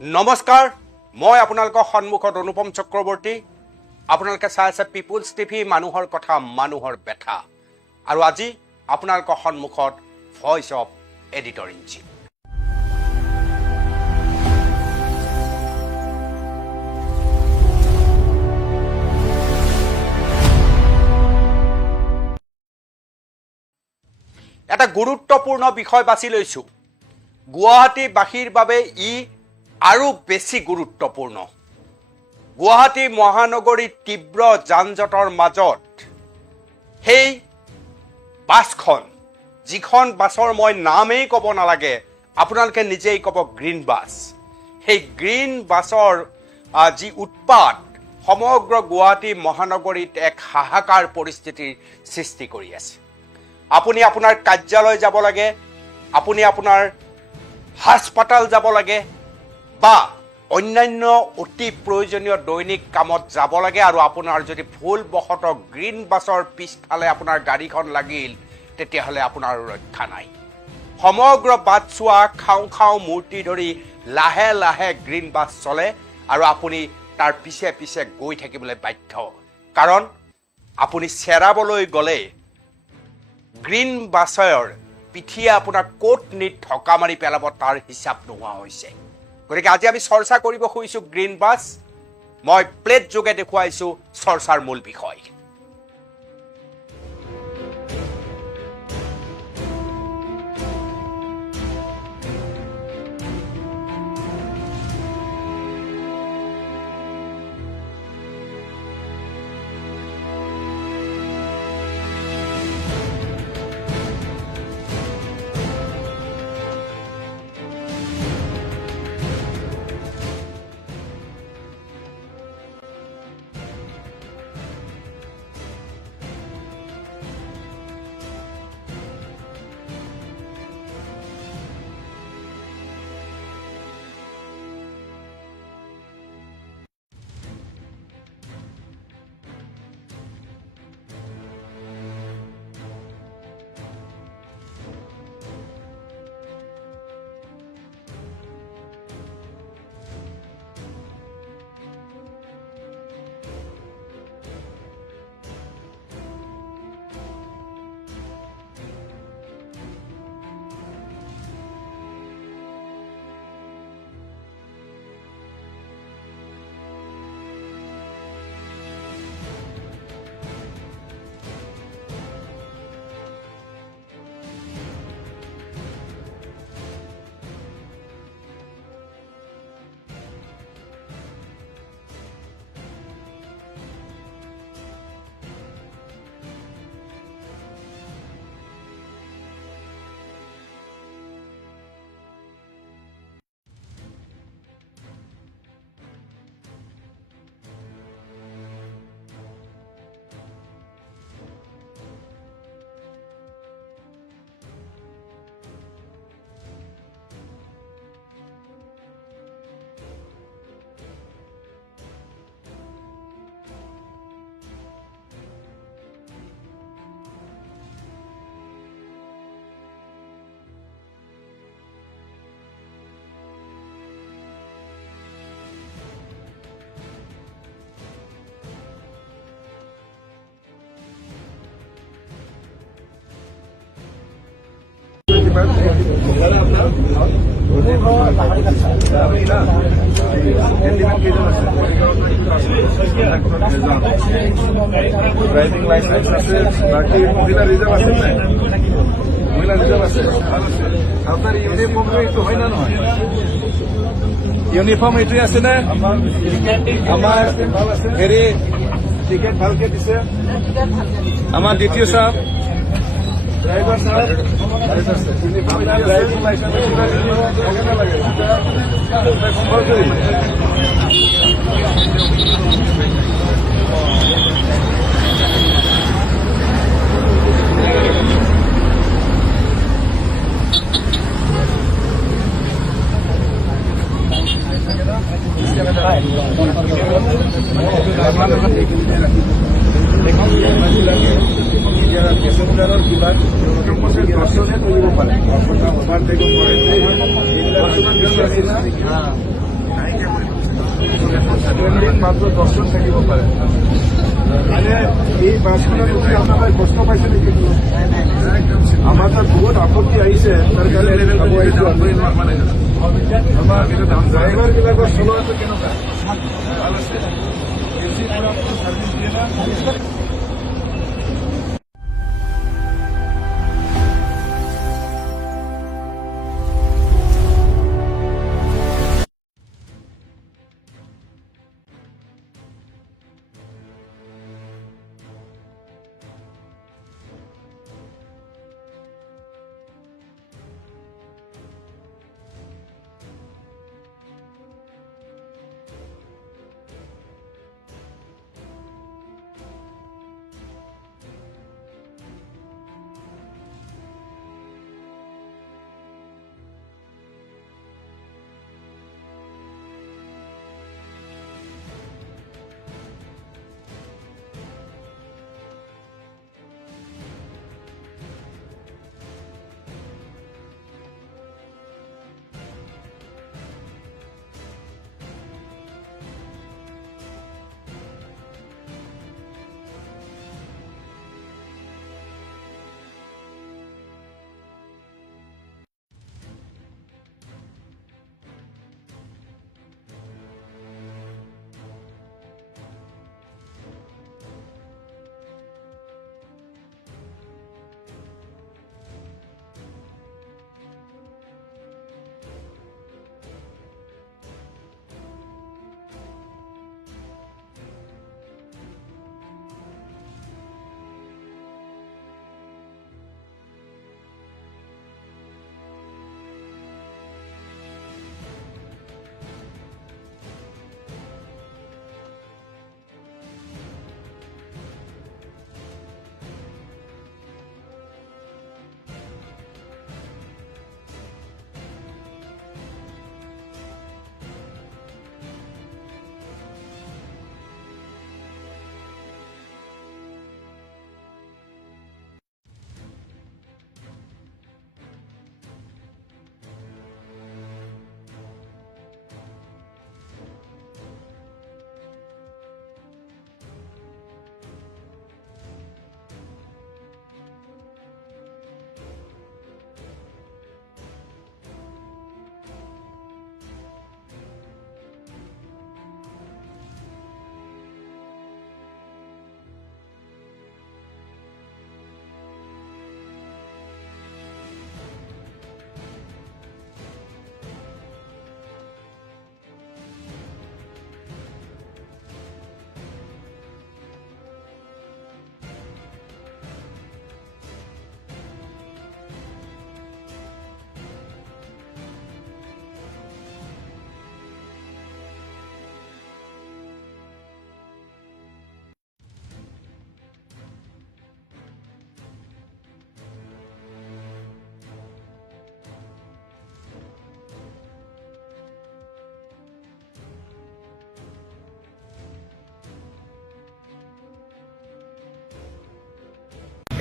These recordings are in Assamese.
নমস্কাৰ, মই আপোনালোকৰ সন্মুখত অনুপম চক্ৰৱৰ্তী। আপোনালোকে চাই আছে পিপুলছ টিভি, মানুহৰ কথা মানুহৰ ব্যথা। আৰু আজি আপোনালোকৰ সন্মুখত voice of editor in chief. এটা গুৰুত্বপূৰ্ণ বিষয় বাছি লৈছোঁ। গুৱাহাটীবাসীৰ বাবে ই আৰু বেছি গুৰুত্বপূৰ্ণ। গুৱাহাটী মহানগৰীৰ তীব্ৰ যান জঁটৰ মাজত সেই বাছখন, যিখন বাছৰ মই নামেই ক'ব নালাগে, আপোনালোকে নিজেই ক'ব গ্ৰীণ বাছ। সেই গ্ৰীণ বাছৰ যি উৎপাত সমগ্ৰ গুৱাহাটী মহানগৰীত এক হাহাকাৰ পৰিস্থিতিৰ সৃষ্টি কৰি আছে। আপুনি আপোনাৰ কাৰ্যালয় যাব লাগে, আপুনি আপোনাৰ হাস্পাতাল যাব লাগে বা অন্যান্য অতি প্ৰয়োজনীয় দৈনিক কামত যাব লাগে, আৰু আপোনাৰ যদি ভুলবশতঃ গ্ৰীণ বাছৰ পিছফালে আপোনাৰ গাড়ীখন লাগিল, তেতিয়াহ'লে আপোনাৰ ৰক্ষা নাই। সমগ্ৰ বাট চোৱা খাওঁ খাওঁ মূৰ্তি ধৰি লাহে লাহে গ্ৰীণ বাছ চলে, আৰু আপুনি তাৰ পিছে পিছে গৈ থাকিবলৈ বাধ্য। কাৰণ আপুনি চেৰাবলৈ গ'লে গ্ৰীণ বাছৰ পিঠিয়ে আপোনাক ক'ত নিত ঢকা মাৰি পেলাব তাৰ হিচাপ নোহোৱা হৈছে। গতিকে আজি আমি চৰ্চা কৰিব খুজিছোঁ গ্ৰীণ বাছ। মই প্লেট যোগে দেখুৱাইছোঁ চৰ্চাৰ মূল বিষয়। ড্ৰাইভিং লাইসেন্স আছে, বাকী মহিলা ৰিজাৰ্ভ আছে নাই? মহিলা ৰিজাৰ্ভ আছে, ভাল আছে। আপোনাৰ ইউনিফৰ্মটো এইটো হয় না নহয়? ইউনিফৰ্ম এইটোৱে আছে নে? আমাৰ হেৰি টিকেট ভালকে দিছে আমাৰ দ্বিতীয় চাহ ড্ৰাইভাৰ সাহেব। ড্ৰাইভিং লাইসেন্স পেচেঞ্জাৰৰ কিবা দৰ্শনে কৰিব পাৰে। ট্ৰেণ্ডিং মাত্ৰ 10জন থাকিব পাৰে। মানে এই বাছখনত উঠি আপোনালোকে কষ্ট পাইছে নেকি? আমাৰ তাত বহুত আপত্তি আহিছে, তাৰ কাৰণে আমাৰ ড্ৰাইভাৰ বিলাকৰ চলোৱাটো কেনেকুৱা ভাল আছে? চাৰ্ভিছ দিয়ে না?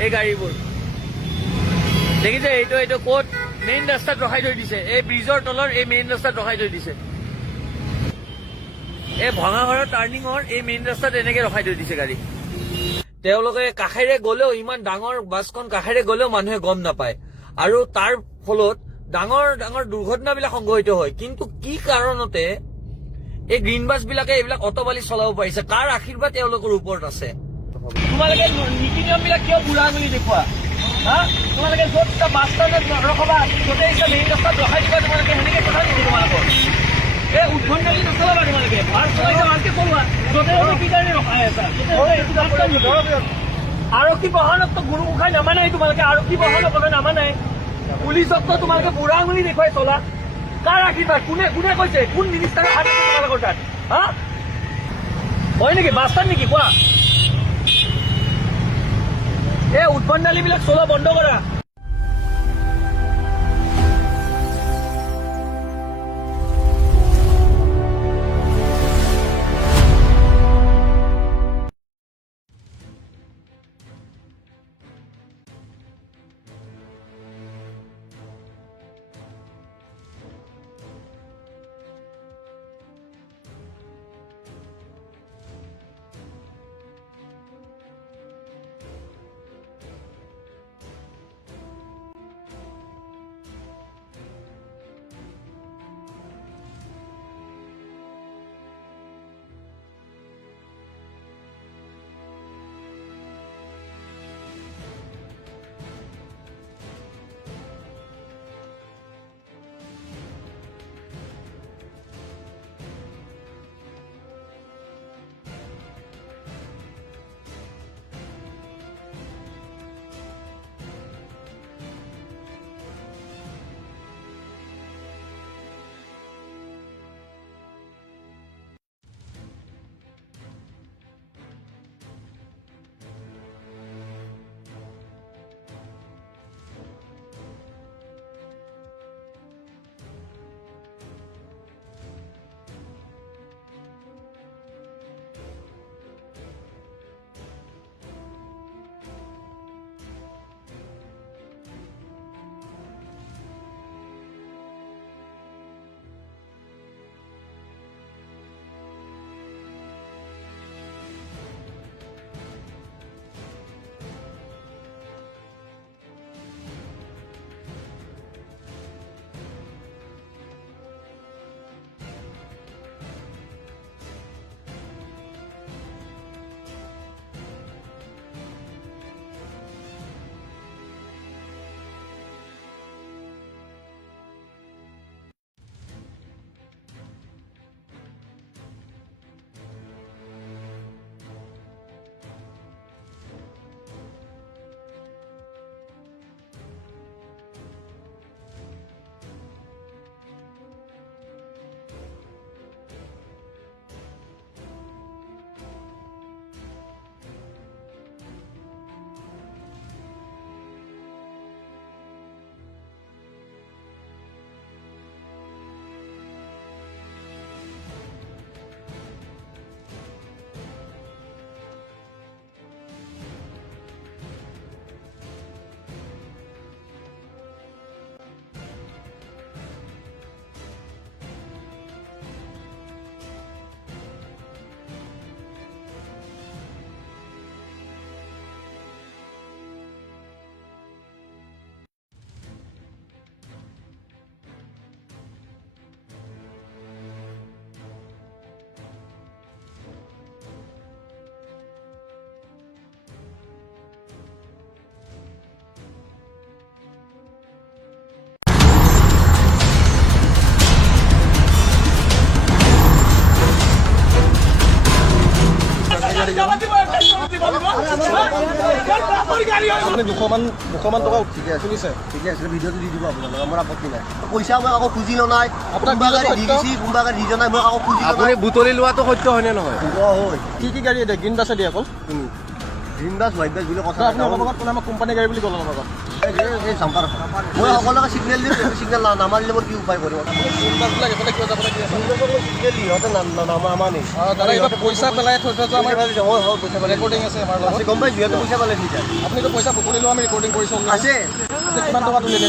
এই গাড়ীবোৰ দেখিছে, এইটো ক'ত মেইন ৰাস্তাত ৰখাই থৈ দিছে। এই ব্ৰিজৰ তলৰ এই মেইন ৰাস্তাত ৰখাই থৈ দিছে। এই ভঙাঘৰৰ টাৰ্ণিঙৰ এই মেইন ৰাস্তাত এনেকে ৰখাই থৈ দিছে গাড়ী। তেওঁলোকে কাষেৰে গলেও, ইমান ডাঙৰ বাছখন কাষেৰে গলেও মানুহে গম নাপায়, আৰু তাৰ ফলত ডাঙৰ ডাঙৰ দুৰ্ঘটনাবিলাক সংঘটিত হয়। কিন্তু কি কাৰণতে এই গ্ৰীণ বাছ বিলাকে এইবিলাক অটবালি চলাব পাৰিছে? কাৰ আশীৰ্বাদ তেওঁলোকৰ ওপৰত আছে? তোমালোকে নীতি নিয়ম বিলাক কিয় বুঢ়া আঙুলি দেখুওৱা? হা, তোমালোকে য'ত বাছ ষ্টেণ্ডত ৰখাবা, য'তে ইচ্ছা মেইন ৰাস্তাত ৰখাই দিবা। তোমালোকে সেনেকে কথা নেকি? তোমালোকৰ এই উদ্ভণ্ডালি নচলাবা। তোমালোকে বাছ চলাইছা, ভালকে চলোৱা। য'তে য'তে কি কাৰণে ৰখাই আছা? আৰক্ষী বাহনকতো গুৰু গোসাঁই নামানাই। তোমালোকে আৰক্ষী বাহনৰ কথা নামানাই। পুলিচকতো তোমালোকে বুঢ়া আঙুলি দেখুৱাই চলা। কাৰ আশীৰ্বাদ? কোনে কৈছে? কোন মিনিষ্টাৰৰ হাত আছে তোমালোকৰ তাত? হা, হয় নেকি? বাছ ষ্টেণ্ড নেকি? কোৱা। এই উদ্ভণ্ডালিবিলাক চলোৱা বন্ধ কৰা। আপুনি 200মান টকা ঠিকে আছে ভিডিঅ'টো দি দিব আপোনালোকে মোৰ আপত্তি নাই পইচা মই আকৌ খুজি লোৱা নাই কোনোবা গাড়ী দি দিছি কোনোবা গাড়ী দি নাই মই আকৌ খুজি আপুনি বুটলি লোৱাটো সত্য হয়নে নহয় হয় কি গাড়ী দিয়ে গ্ৰীণ বাছে দিয়ে অকল গ্ৰীণ বাছ হোৱাইট বাছ বুলি কথা আপুনি অলপ আগত আমাক কোম্পানী গাড়ী বুলি ক'লে অলপ আগত এই জাম্পাৰ মই সকলোকে চিগনেল দিম চিগনেল নামাৰিলে মোৰ কি উপায় কৰিব গ্ৰীণ বাছবিলাক এইফালে কিয় যাবলৈ দি আছে চিগনেল ইহঁতে নামানে দাদা এইবাৰ পইচা পেলাই থৈ যোৱা আমাৰ পইচা পালে ৰেকৰ্ডিং আছে আমাৰ লগত গম পাইছোঁ সিহঁতে পইচা পালে ঠিক আছে আপুনিতো পইচা বুটলি লোৱা আমি ৰেকৰ্ডিং কৰিছোঁ আছে কিমান টকা তুলিলে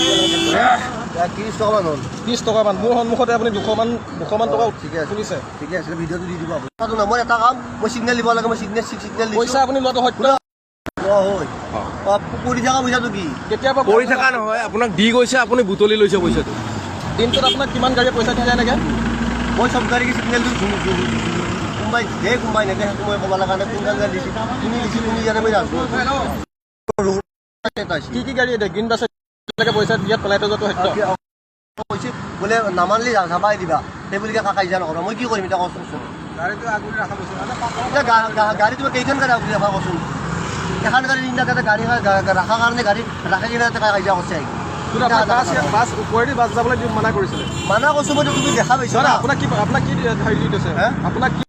30 টকামান হ'ল 30 টকামান মোৰ সন্মুখতে আপুনি 200মান টকা ঠিকে আছে তুলিছে ঠিকে আছে ভিডিঅ'টো দি দিব আপুনি মই এটা কাম মই চিগনেল দিব লাগে মই চিগনেল পইচা আপুনি লোৱাটো সত্য কৰি থকা পইচাটো কি কেতিয়াবা কৰি থকা নহয় আপোনাক দি গৈছে আপুনি বুটলি লৈছে পইচাটো দিনটোত আপোনাক কিমান গাড়ীয়ে পইচা দি যায় এনেকৈ মই চব গাড়ীকে চিগনেলটো কোনোবাই দে কোনোবাই নেদে সেইটো মই ক'ব লগা নাই কোনখন গাড়ী দিছে তুমি দিছে তুমি জানে মই জানো কি গাড়ী দিয়ে গ্ৰীণ বাছে পইচা দিয়াত পেলাই থৈ যোৱাটো সত্য কৈছে বোলে নামানলি যাবাই দিবা সেই বুলি কাজিয়া নকৰা মই কি কৰিম এতিয়া কচোন গাড়ী তুমি কেইখন গাড়ী আগুৰি ৰাখা কচোন এখন গাড়ী তিনিটা গাড়ী ৰখাৰ কাৰণে গাড়ী ৰাখি কিনে কাজিয়া কৰিছে বাছ ওপৰেদি বাছ যাবলৈ মানা কৰিছিলে মানা কৈছোঁ মই তুমি দেখা পাইছা না আপোনাক কি হেৰি দিছে আপোনাক কি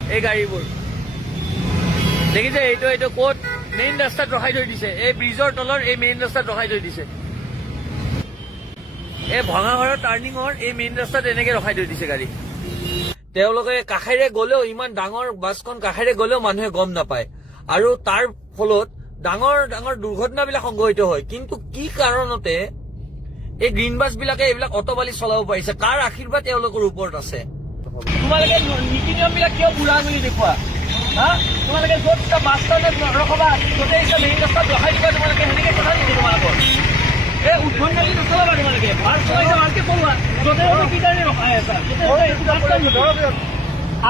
এই গাড়ীবোৰ দেখিছে এইটো ক'ত মেইন ৰাস্তাত ৰখাই থৈ দিছে এই ব্ৰিজৰ তলৰ এই মেইন ৰাস্তাত ৰখাই থৈ দিছে এই ভঙাঘৰৰ টাৰ্ণিঙৰ এই মেইন ৰাস্তাত এনেকে ৰখাই থৈ দিছে গাড়ী তেওঁলোকে কাষেৰে গলেও ইমান ডাঙৰ বাছখন কাষেৰে গলেও মানুহে গম নাপায় আৰু তাৰ ফলত ডাঙৰ ডাঙৰ দুৰ্ঘটনাবিলাক সংঘটিত হয় কিন্তু কি কাৰণতে এই গ্ৰীণ বাছ বিলাকে এইবিলাক অটবালি চলাব পাৰিছে কাৰ আশীৰ্বাদ তেওঁলোকৰ ওপৰত আছে তোমালোকে নীতি নিয়ম বিলাক কিয় বুঢ়া আঙুলি দেখুওৱা হা তোমালোকে য'ত বাছ ষ্টেণ্ডত নৰখাবা য'তে ইচ্ছা মেইন ৰাস্তাত ৰখাই দিবা তোমালোকে সেনেকে কথা নেকি তোমালোকৰ এই উদ্ভণ্ডালি নচলাবা তোমালোকে বাছ চলাইছা ভালকে চলোৱা য'তে য'তে কি কাৰণে ৰখাই আছা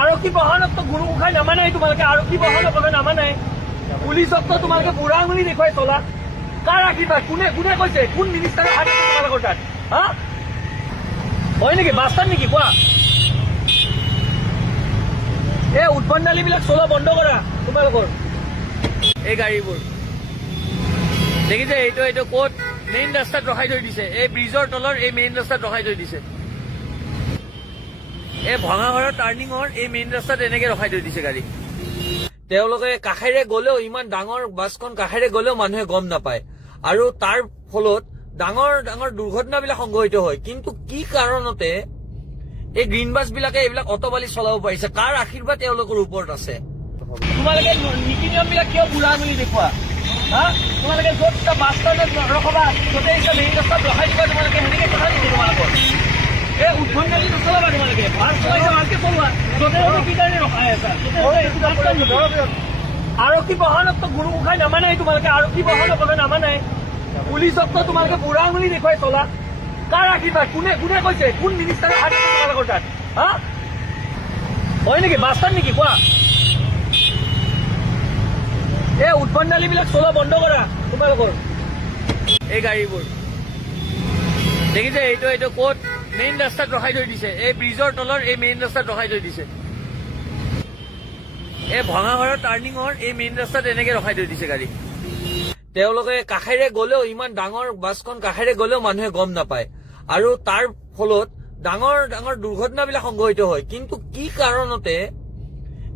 আৰক্ষী বাহনকতো গুৰু গোসাঁই নামানাই তোমালোকে আৰক্ষী বাহনৰ কথা নামানাই পুলিচকতো তোমালোকে বুঢ়া আঙুলি দেখুৱাই চলা কাৰ আশীৰ্বাদ কোনে কোনে কৈছে কোন মিনিষ্টাৰৰ হাত আছে তোমালোকৰ তাত হা হয় নেকি বাছ ষ্টেণ্ড নেকি কোৱা এই উদ্ভণ্ডালি বিলাক চলোৱা বন্ধ কৰা তোমালোকৰ এই গাড়ীবোৰ দেখিছে এইটো ক'ত মেইন ৰাস্তাত ৰখাই থৈ দিছে এই ব্ৰিজৰ তলৰ এই মেইন ৰাস্তাত ৰখাই থৈ দিছে এই ভঙাঘৰৰ টাৰ্ণিঙৰ এই মেইন ৰাস্তাত এনেকে ৰখাই থৈ দিছে গাড়ী। তেওঁলোকে কাষেৰে গলেও ইমান ডাঙৰ বাছখন কাষেৰে গলেও মানুহে গম নাপায় আৰু তাৰ ফলত ডাঙৰ ডাঙৰ দুৰ্ঘটনাবিলাক সংঘটিত হয়। কিন্তু কি কাৰণতে এই গ্ৰীণ বাছ বিলাকে এইবিলাক অটবালি চলাব পাৰিছে? কাৰ আশীৰ্বাদ তেওঁলোকৰ ওপৰত আছে? তোমালোকে নীতি নিয়ম বিলাক কিয় বুঢ়া আঙুলি দেখুওৱা? হা, তোমালোকে য'ত বাছ ষ্টেণ্ডত ৰখাবা য'তে ইচ্ছা মেইন ৰাস্তাত ৰখাই দিবা। তোমালোকে সেনেকে কথা নেকি? তোমালোকৰ এই উদ্ভণ্ডালি নচলাবা। তোমালোকে বাছ চলাইছা ভালকে চলোৱা। য'তে য'তে কি কাৰণে ৰখাই আছা? আৰক্ষী বাহনকতো গুৰু উঠাই নামানাই। তোমালোকে আৰক্ষী বাহনক কথা নামানাই। পুলিচকতো তোমালোকে বুঢ়া আঙুলি দেখুৱাই চলা। কাৰ আশীৰ্বাদ? কোনে কোনে কৈছে? কোন মিনিষ্টাৰৰ হাত আছে তোমালোকৰ তাত? হা, হয় নেকি? বাস্তাৰ নেকি? কোৱা। এই উদ্ভণ্ডালি বিলাক চলোৱা বন্ধ কৰা তোমালোকৰ। এই গাড়ীবোৰ দেখিছে? এইটো ক'ত মেইন ৰাস্তাত ৰখাই থৈ দিছে। এই ব্ৰিজৰ তলৰ এই মেইন ৰাস্তাত ৰখাই থৈ দিছে। এই ভঙাঘৰৰ টাৰ্ণিঙৰ এই মেইন ৰাস্তাত এনেকে ৰখাই থৈ দিছে গাড়ী। তেওঁলোকে কাষেৰে গলেও ইমান ডাঙৰ বাছখন কাষেৰে গলেও মানুহে গম নাপায় আৰু তাৰ ফলত ডাঙৰ ডাঙৰ দুৰ্ঘটনাবিলাক সংঘটিত হয়। কিন্তু কি কাৰণতে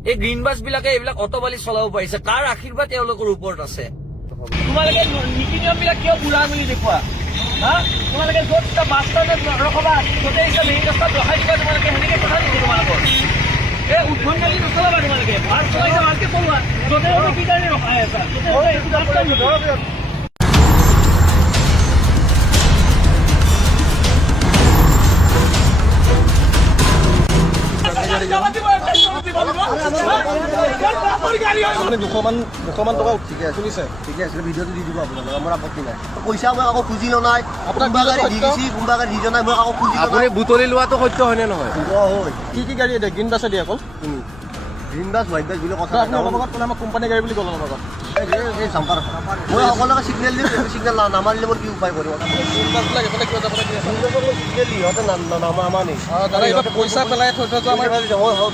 এই গ্ৰীণ বাছ বিলাকে এইবিলাক অটবালি চলাব পাৰিছে? কাৰ আশীৰ্বাদ তেওঁলোকৰ ওপৰত আছে? তোমালোকে নীতি নিয়ম বিলাক কিয় বুঢ়া আঙুলি দেখুওৱা? হা, তোমালোকে য'ত বাছ ষ্টেণ্ডত ৰখাবা য'তে ইচ্ছা মেইন ৰাস্তাত ৰখাই দিবা। তোমালোকে সেনেকে কথা নেকি? তোমালোকৰ এই উদ্ভণ্ডালি নচলাবা। তোমালোকে বাছ চলাইছা ভালকে চলোৱা। য'তে য'তে কি কাৰণে ৰখাই আছা? আপুনি 200মান টকা ঠিকে আছে, শুনিছে? ঠিকে আছে, ভিডিঅ'টো দি দিব আপোনালোকে, মোৰ আপত্তি নাই। পইচা মই আকৌ খুজি লোৱা নাই। আপোনাক কোনোবা গাড়ী দি দিছি, কোনোবা গাড়ী দি যোৱা নাই, মই আকৌ খুজি লোৱা নাই। বুটলি লোৱাটো সত্য হয়নে নহয়? হয়। কি গাড়ী দিয়ে? গ্ৰীণ বাছে দিয়ে অকল? গ্ৰীণ বাছ হোৱাইট বাছ বুলি কথা আপুনি অলপ আগত ক'লে আমাক কোম্পানী গাড়ী বুলি ক'লে অলপ আগত। এই জাম্পাৰ মই সকলোকে চিগনেল দিম। চিগনেল নামাৰিলে মোৰ কি উপায় কৰিব? গ্ৰীণ বাছবিলাক এইফালে কিবা যাব লাগে। চিগনেল ইহঁতে নামানে। দাদা এইটো পইচা পেলাই থৈ থৈ যোৱা আমাৰ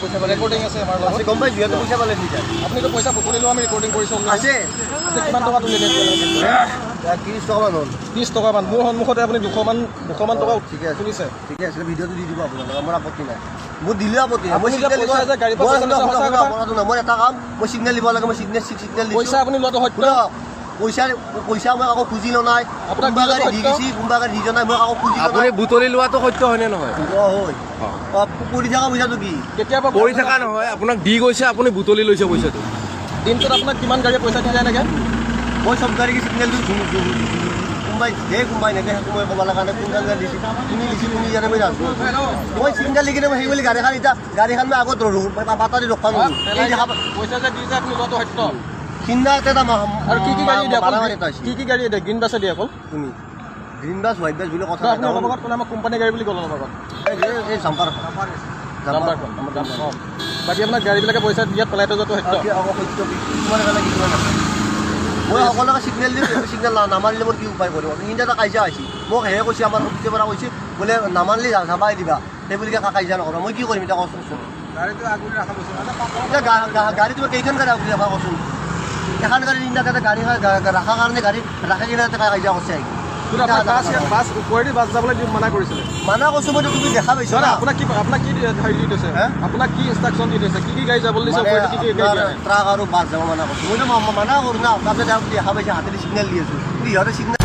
পইচা পালে ৰেকৰ্ডিং আছে আমাৰ লগত। গম পাইছোঁ, ইহঁতে পইচা পালে দি যায়। আপুনিতো পইচা বুটলি লোৱা আমি ৰেকৰ্ডিং কৰিছোঁ। আছে কিমান টকা তুলিলে? 30 টকামান হ'ল। 30 টকামান। মোৰ সন্মুখতে আপুনি 200মান টকা ঠিকে আছে, শুনিছে? ঠিকে আছে, ভিডিঅ'টো দি দিব আপোনালোকে, মোৰ আপত্তি নাই। মোৰ দিলেও আপত্তি নাই। আপুনি যে পইচা যে গাড়ী পৰা পইচা লৈছে, সঁচা কথা। মই এটা কাম, মই চিগনেল দিব লাগে, মই চিগনেল দিছোঁ। পইচা আপুনি লোৱাটো সত্য? পইচা মই আকৌ খুজি লোৱা নাই। আপোনাক কোনোবা গাড়ী দি দিছি, কোনোবা গাড়ী দি যোৱা নাই, মই আকৌ খুজি লোৱা নাই। বুটলি লোৱাটো সত্য হয়নে নহয়? হয়। পৰি থকা পইচাটো কি? কেতিয়াবা পৰি থকা নহয়, আপোনাক দি গৈছে, আপুনি বুটলি লৈছে পইচাটো। দিনটোত আপোনাক কিমান গাড়ীয়ে পইচা দি যায় এনেকৈ? মই চব গাড়ীকে চিগনেল দিওঁ। কোনোবাই নেদেখে, মই ক'ব লগা নাই কোনখন গাড়ী দিছি, তুমি দিছি, তুমি জানে মই জানো। মই চিগনেল লিখি দিম সেই বুলি গাড়ীখন মই আগত ৰখোঁ, বাটা দি ৰখাম। পইচা যে দি যায় আপুনি লোৱাটো সত্য? চিন্তা এটা আৰু কি গাড়ী দিয়ে? এটা কি গাড়ী দিয়ে? গ্ৰীণ বাছে দিয়ে অকল? তুমি গ্ৰীণ বাছ হোৱাইট বাছ বুলি কথা আপুনি অলপ আগত ক'লে আমাক কোম্পানী গাড়ী বুলি ক'লে অলপ আগত। এই জাম্পাৰ বাকী আপোনাক গাড়ীবিলাকে পইচা দিয়াত পেলাই থৈ যোৱাটো সত্য? মই সকলোকে চিগনেল দিম। চিগনেল নামাৰিলে মোৰ কি উপায় কৰিব? কিন্তু এটা কাজিয়া হৈছে, মোক সেয়ে কৈছে, আমাৰ অফিচৰ পৰা কৈছে বোলে নামাৰিলে যাবাই দিবা, সেই বুলি কাজিয়া নকৰা। মই কি কৰিম এতিয়া কচোন? এতিয়া গাড়ীটো কেইখন গাড়ী আগুৰি ৰাখা কচোন? এখন গাড়ী তিনিটা গাড়ী ৰখাৰ কাৰণে গাড়ী ৰাখি কিনে কাজিয়া কৰিছে। বাছ ওপৰেদি বাছ যাবলৈ মানা কৰিছিলে? মানা কৈছোঁ মই, তুমি দেখা পাইছ না? আপোনাক কি হেৰি দি থৈছে? আপোনাক কি ইনষ্ট্ৰাকশ্যন দি থৈছে? কি গাড়ী যাবলৈ দিছে? ট্ৰাক আৰু বাছ যাব মানা কৰিছোঁ। মইতো মানা কৰোঁ না, তাৰপিছত দেখা পাইছে হাতেদি চিগনেল দি আছোঁ। সিহঁতে চিগনেল